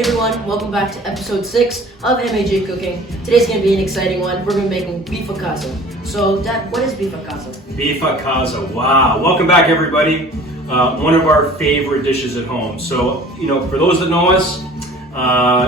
Hey everyone, welcome back to episode 6 of MaJ Cooking. Today's going to be an exciting one. We're going to be making beef a casa. So, Dad, what is beef a casa? Beef a casa, wow. Welcome back everybody. One of our favorite dishes at home. So, for those that know us,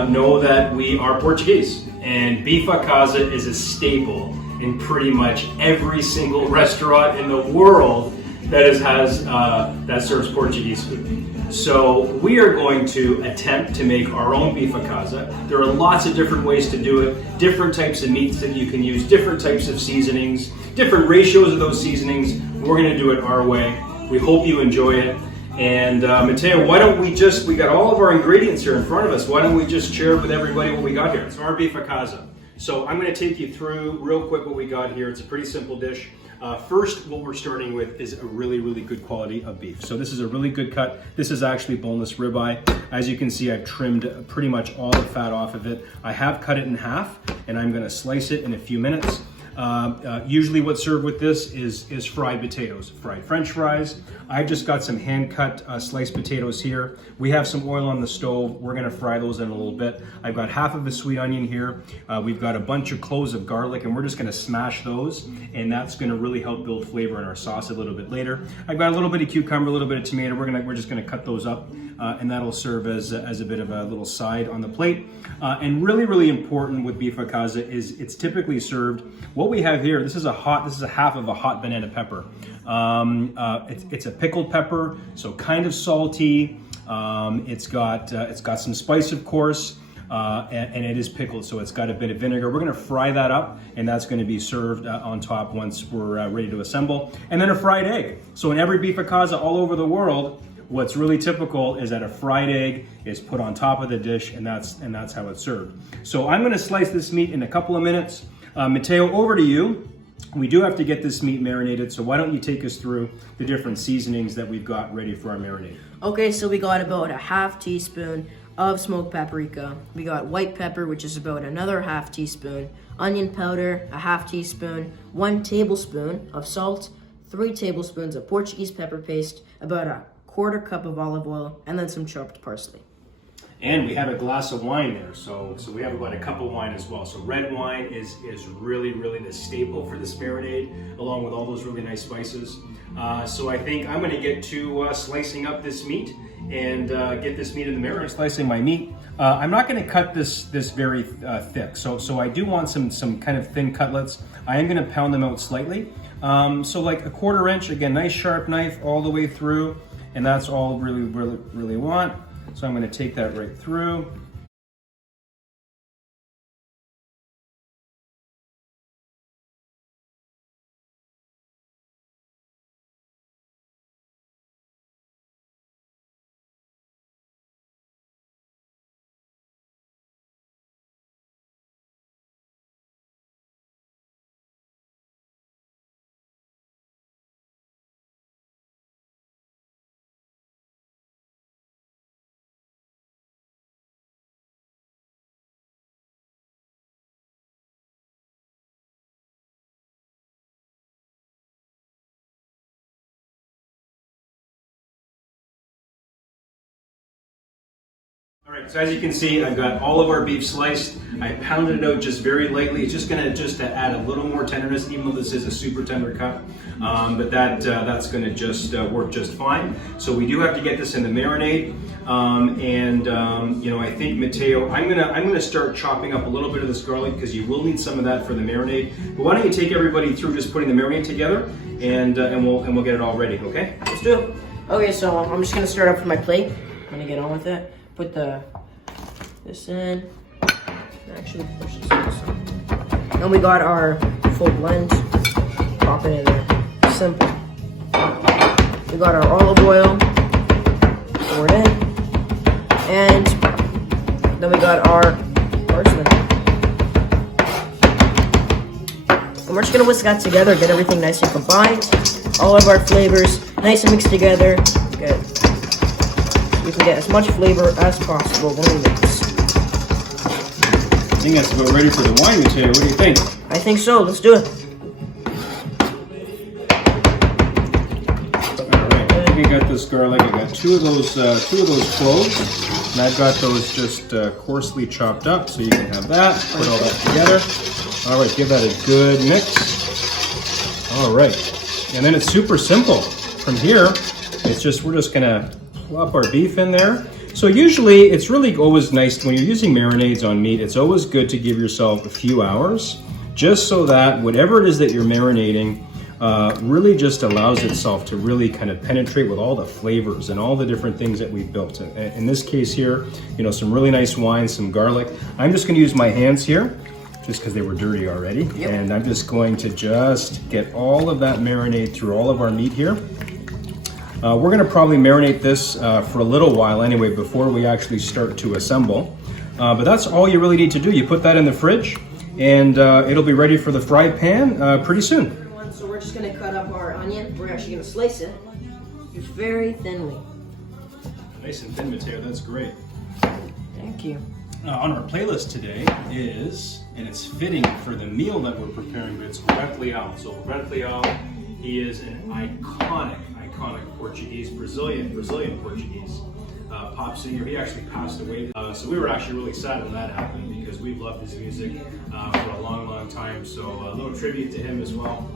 know that we are Portuguese. And beef a casa is a staple in pretty much every single restaurant in the world that serves Portuguese food. So we are going to attempt to make our own beef a casa. There are lots of different ways to do it, different types of meats that you can use, different types of seasonings, different ratios of those seasonings. We're going to do it our way. We hope you enjoy it. And Mateo, why don't we got all of our ingredients here in front of us. Why don't we just share with everybody what we got here? So our beef a casa. So I'm going to take you through real quick what we got here. It's a pretty simple dish. First, what we're starting with is a really, really good quality of beef. So this is a really good cut. This is actually boneless ribeye. As you can see, I've trimmed pretty much all the fat off of it. I have cut it in half, and I'm going to slice it in a few minutes. Usually what's served with this is fried potatoes, fried French fries. I've just got some hand-cut sliced potatoes here. We have some oil on the stove. We're gonna fry those in a little bit. I've got half of a sweet onion here. We've got a bunch of cloves of garlic, and we're just gonna smash those, and that's gonna really help build flavor in our sauce a little bit later. I've got a little bit of cucumber, a little bit of tomato. We're just gonna cut those up, and that'll serve as a bit of a little side on the plate. And really, really important with beef a casa is it's typically served. What we have here, this is a half of a hot banana pepper. It's a pickled pepper, so kind of salty. It's got some spice, of course, and it is pickled, so it's got a bit of vinegar. We're gonna fry that up, and that's gonna be served on top once we're ready to assemble. And then a fried egg. So in every beef a casa all over the world, what's really typical is that a fried egg is put on top of the dish, and that's how it's served. So I'm gonna slice this meat in a couple of minutes. Mateo, over to you. We do have to get this meat marinated, so why don't you take us through the different seasonings that we've got ready for our marinade? Okay, so we got about a half teaspoon of smoked paprika. We got white pepper, which is about another half teaspoon. Onion powder, a half teaspoon. 1 tablespoon of salt. 3 tablespoons of Portuguese pepper paste. About a quarter cup of olive oil, and then some chopped parsley. And we have a glass of wine there, so we have about a cup of wine as well. So red wine is really, really the staple for this marinade, along with all those really nice spices. So I think I'm gonna get to slicing up this meat and get this meat in the marinade. Slicing my meat. I'm not gonna cut this very thick, so I do want some kind of thin cutlets. I am gonna pound them out slightly. So like a 1/4 inch, again, nice sharp knife all the way through, and that's all really want. So I'm going to take that right through. All right, so as you can see, I've got all of our beef sliced. I pounded it out just very lightly. It's just to add a little more tenderness, even though this is a super tender cut. But that's gonna just work just fine. So we do have to get this in the marinade. I think Mateo, I'm gonna start chopping up a little bit of this garlic because you will need some of that for the marinade. But why don't you take everybody through just putting the marinade together, and we'll get it all ready. Okay? Let's do it. Okay, so I'm just gonna start up with my plate. I'm gonna get on with it. Put this in. Actually, push this in. Then we got our full blend. Pop it in there. Simple. We got our olive oil. Pour it in. And then we got our parsley. And we're just gonna whisk that together, get everything nice and combined. All of our flavors nice and mixed together. Good. We can get as much flavor as possible when we mix. I think that's about ready for the wine, Mateo. What do you think? I think so. Let's do it. All right. looking at this garlic, I got two of those cloves, and I've got those just coarsely chopped up, so you can have that. Put all that together. All right, give that a good mix. All right, and then it's super simple. From here, we're just gonna plop our beef in there. So usually, it's really always nice when you're using marinades on meat. It's always good to give yourself a few hours, just so that whatever it is that you're marinating really just allows itself to really kind of penetrate with all the flavors and all the different things that we've built. In this case here, you know, some really nice wine, some garlic. I'm just going to use my hands here, just because they were dirty already. Yep. And I'm just going to just get all of that marinade through all of our meat here. We're going to probably marinate this for a little while anyway before we actually start to assemble. But that's all you really need to do. You put that in the fridge, and it'll be ready for the fried pan pretty soon. So we're just going to cut up our onion. We're actually going to slice it just very thinly. Nice and thin, Mateo. That's great. Thank you. On our playlist today is, and it's fitting for the meal that we're preparing, but it's Roberto Leal. So Roberto Leal, he is an iconic Portuguese, Brazilian Portuguese pop singer. He actually passed away. So we were actually really sad when that happened because we've loved his music for a long time. So a little tribute to him as well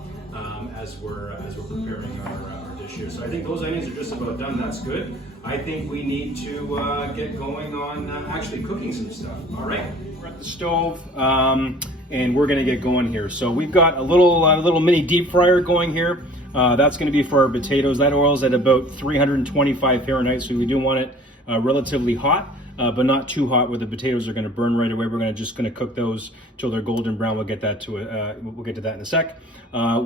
as we're preparing our dish here. So I think those onions are just about done. That's good. I think we need to get going on actually cooking some stuff. All right, we're at the stove and we're gonna get going here. So we've got a little mini deep fryer going here. That's going to be for our potatoes. That oil's at about 325 Fahrenheit, so we do want it relatively hot, but not too hot where the potatoes are going to burn right away. We're just going to cook those till they're golden brown. We'll get that to that in a sec.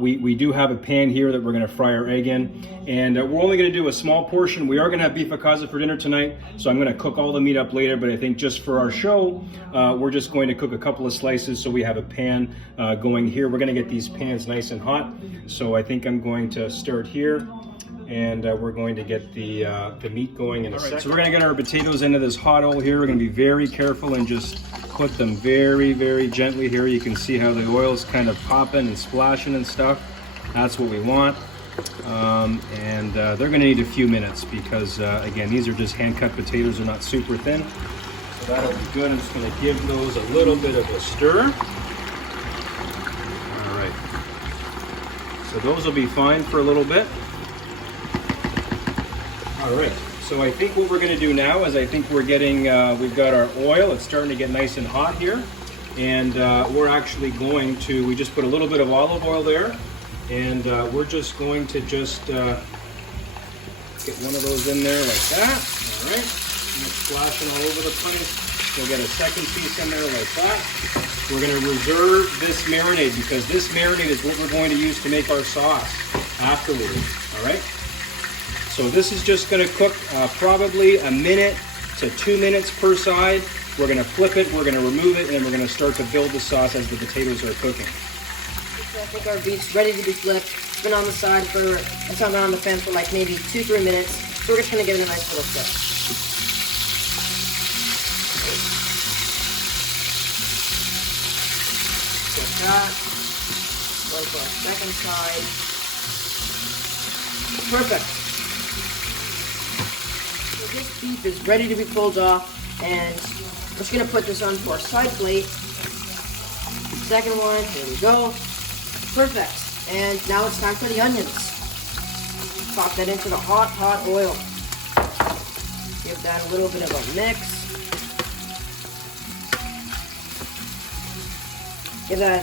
We do have a pan here that we're going to fry our egg in, and we're only going to do a small portion. We are going to have beef a casa for dinner tonight, so I'm going to cook all the meat up later, but I think just for our show, we're just going to cook a couple of slices so we have a pan going here. We're going to get these pans nice and hot, so I think I'm going to start here, and we're going to get the meat going in a second. So we're going to get our potatoes into this hot oil here. We're going to be very careful and just put them very gently here. You can see how the oil's kind of popping and splashing and stuff. That's what we want. They're going to need a few minutes because, again, these are just hand-cut potatoes. They're not super thin. So that'll be good. I'm just going to give those a little bit of a stir. All right. So those will be fine for a little bit. All right, so I think what we're going to do now is I think we're getting, we've got our oil. It's starting to get nice and hot here. And we're actually going to, we just put a little bit of olive oil there. And we're just going to get one of those in there like that. All right, and it's splashing all over the place. We'll get a second piece in there like that. We're going to reserve this marinade because this marinade is what we're going to use to make our sauce afterwards. All right. So this is just going to cook probably a minute to 2 minutes per side. We're going to flip it, we're going to remove it, and then we're going to start to build the sauce as the potatoes are cooking. I think our beef's ready to be flipped. It's been on the side it's been on the fan for like maybe 2-3 minutes. So we're just going to give it a nice little flip. Like that. One for our second side. Perfect. This beef is ready to be pulled off, and I'm just going to put this on for a side plate. Second one, here we go. Perfect. And now it's time for the onions. Pop that into the hot oil. Give that a little bit of a mix.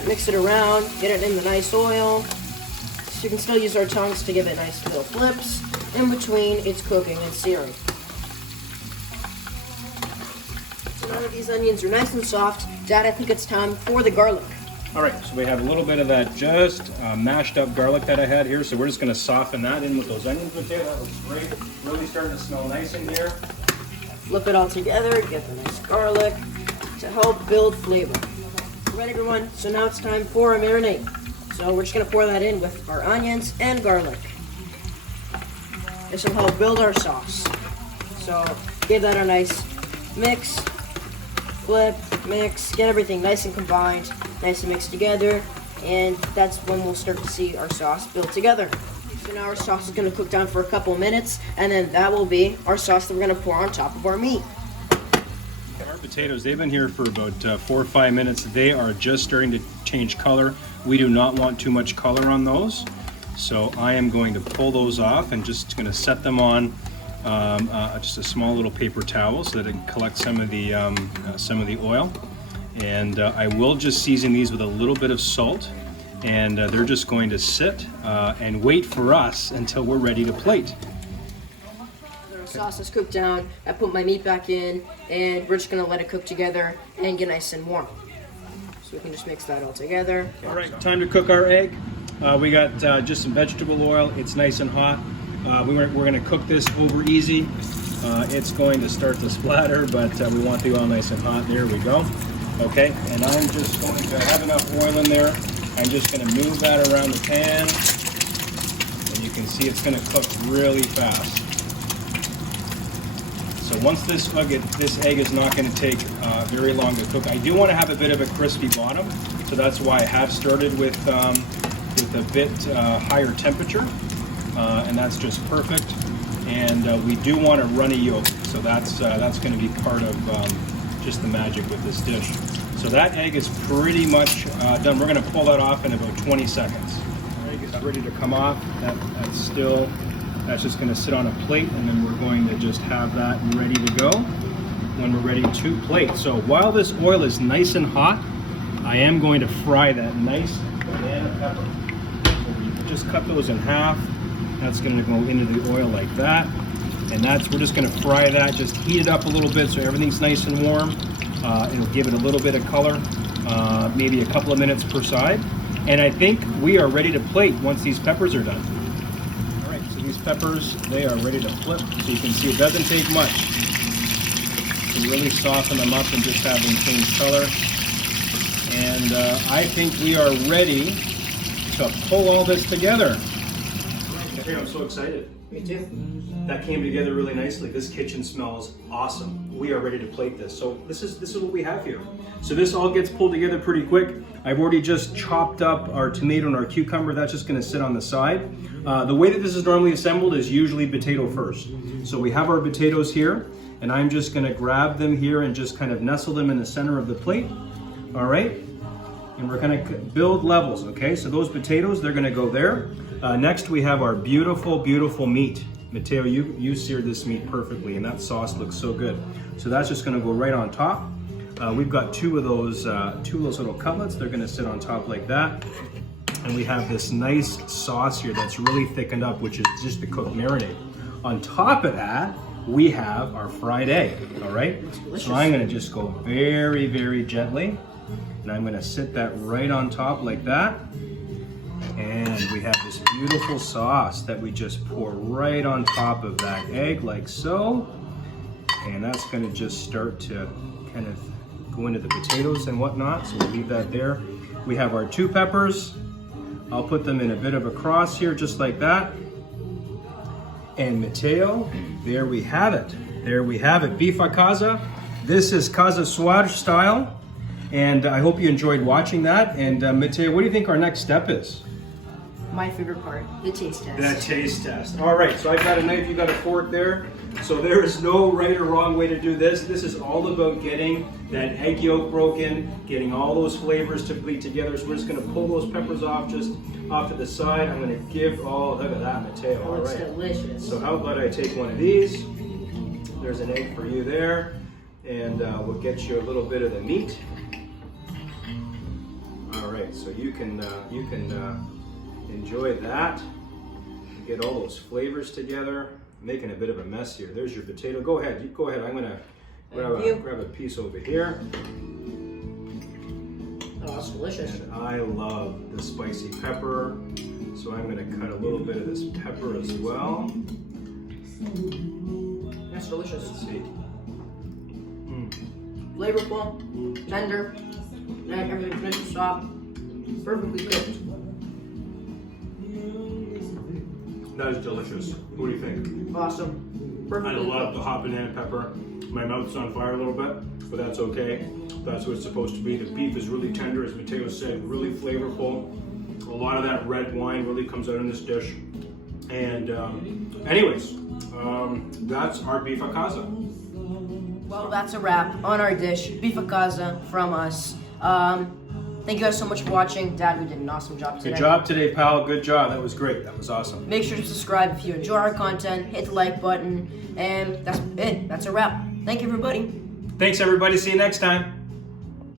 Mix it around, get it in the nice oil. So you can still use our tongues to give it nice little flips in between it's cooking and searing. Now that these onions are nice and soft, Dad, I think it's time for the garlic. All right, so we have a little bit of that just mashed up garlic that I had here. So we're just going to soften that in with those onions with there. That looks great. Really starting to smell nice in here. Flip it all together, get the nice garlic to help build flavor. All right, everyone, so now it's time for a marinade. So we're just going to pour that in with our onions and garlic. This will help build our sauce. So give that a nice mix. Flip, mix, get everything nice and combined, nice and mixed together, and that's when we'll start to see our sauce build together. So now our sauce is gonna cook down for a couple minutes, and then that will be our sauce that we're gonna pour on top of our meat. Our potatoes, they've been here for about 4 or 5 minutes. They are just starting to change color. We do not want too much color on those. So I am going to pull those off and just gonna set them on just a small little paper towel so that it can collect some of the oil. And I will just season these with a little bit of salt, and they're just going to sit and wait for us until we're ready to plate. Our sauce is cooked down. I put my meat back in, and we're just gonna let it cook together and get nice and warm. So we can just mix that all together. All right, time to cook our egg. We got just some vegetable oil. It's nice and hot. We're going to cook this over easy. It's going to start to splatter, but we want the oil nice and hot. There we go. Okay, and I'm just going to have enough oil in there. I'm just going to move that around the pan, and you can see it's going to cook really fast. So once this egg is not going to take very long to cook. I do want to have a bit of a crispy bottom, so that's why I have started with a bit higher temperature, and that's just perfect. And we do want a runny yolk, so that's going to be part of just the magic with this dish. So that egg is pretty much done. We're going to pull that off in about 20 seconds. Our egg is ready to come off. That's just going to sit on a plate, and then we're going to just have that ready to go when we're ready to plate. So while this oil is nice and hot, I am going to fry that nice banana pepper. So you just cut those in half. That's going to go into the oil like that. And we're just going to fry that, just heat it up a little bit so everything's nice and warm. It'll give it a little bit of color, maybe a couple of minutes per side. And I think we are ready to plate once these peppers are done. All right, so these peppers, they are ready to flip. So you can see it doesn't take much to really soften them up and just have them change color. And I think we are ready to pull all this together. Okay, I'm so excited. Me too. That came together really nicely. This kitchen smells awesome. We are ready to plate this. So this is what we have here. So this all gets pulled together pretty quick. I've already just chopped up our tomato and our cucumber. That's just going to sit on the side. The way that this is normally assembled is usually potato first. So we have our potatoes here, and I'm just going to grab them here and just kind of nestle them in the center of the plate. All right. And we're going to build levels. Okay. So those potatoes, they're going to go there. Next, we have our beautiful, beautiful meat. Mateo, you seared this meat perfectly, and that sauce looks so good. So that's just going to go right on top. We've got two of those little cutlets. They're going to sit on top like that. And we have this nice sauce here that's really thickened up, which is just the cooked marinade. On top of that, we have our fried egg. All right. So I'm going to just go very, very gently, and I'm going to sit that right on top like that. And we have this beautiful sauce that we just pour right on top of that egg like so. And that's going to just start to kind of go into the potatoes and whatnot. So we'll leave that there. We have our two peppers. I'll put them in a bit of a cross here, just like that. And Mateo, there we have it. There we have it. Beef a casa. This is Casa Suarez style. And I hope you enjoyed watching that. And Mateo, what do you think our next step is? My favorite part, the taste test. That taste test. All right, so I've got a knife, you got a fork there. So there is no right or wrong way to do this. This is all about getting that egg yolk broken, getting all those flavors to bleed together. So we're just gonna pull those peppers off, just off to the side. I'm gonna give, oh, look at that, Mateo. Oh, it's delicious. So how about I take one of these? There's an egg for you there. And we'll get you a little bit of the meat. All right, so you can enjoy that. Get all those flavors together. I'm making a bit of a mess here. There's your potato. Go ahead. You go ahead. I'm gonna grab a piece over here. Oh, that's delicious. And I love the spicy pepper, so I'm gonna cut a little bit of this pepper as well. That's delicious. Let's see. Flavorful, tender, and everything's nice and soft, perfectly cooked. That is delicious. What do you think? Awesome. I Perfectly love the cooked. hot banana pepper. My mouth's on fire a little bit, but that's okay. That's what it's supposed to be. The beef is really tender, as Mateo said, really flavorful. A lot of that red wine really comes out in this dish. And anyways, that's our beef a casa. Well, that's a wrap on our dish, beef a casa from us. Thank you guys so much for watching. Dad, we did an awesome job today. Good job today, pal. Good job. That was great. That was awesome. Make sure to subscribe if you enjoy our content. Hit the like button. And that's it. That's a wrap. Thank you, everybody. Thanks, everybody. See you next time.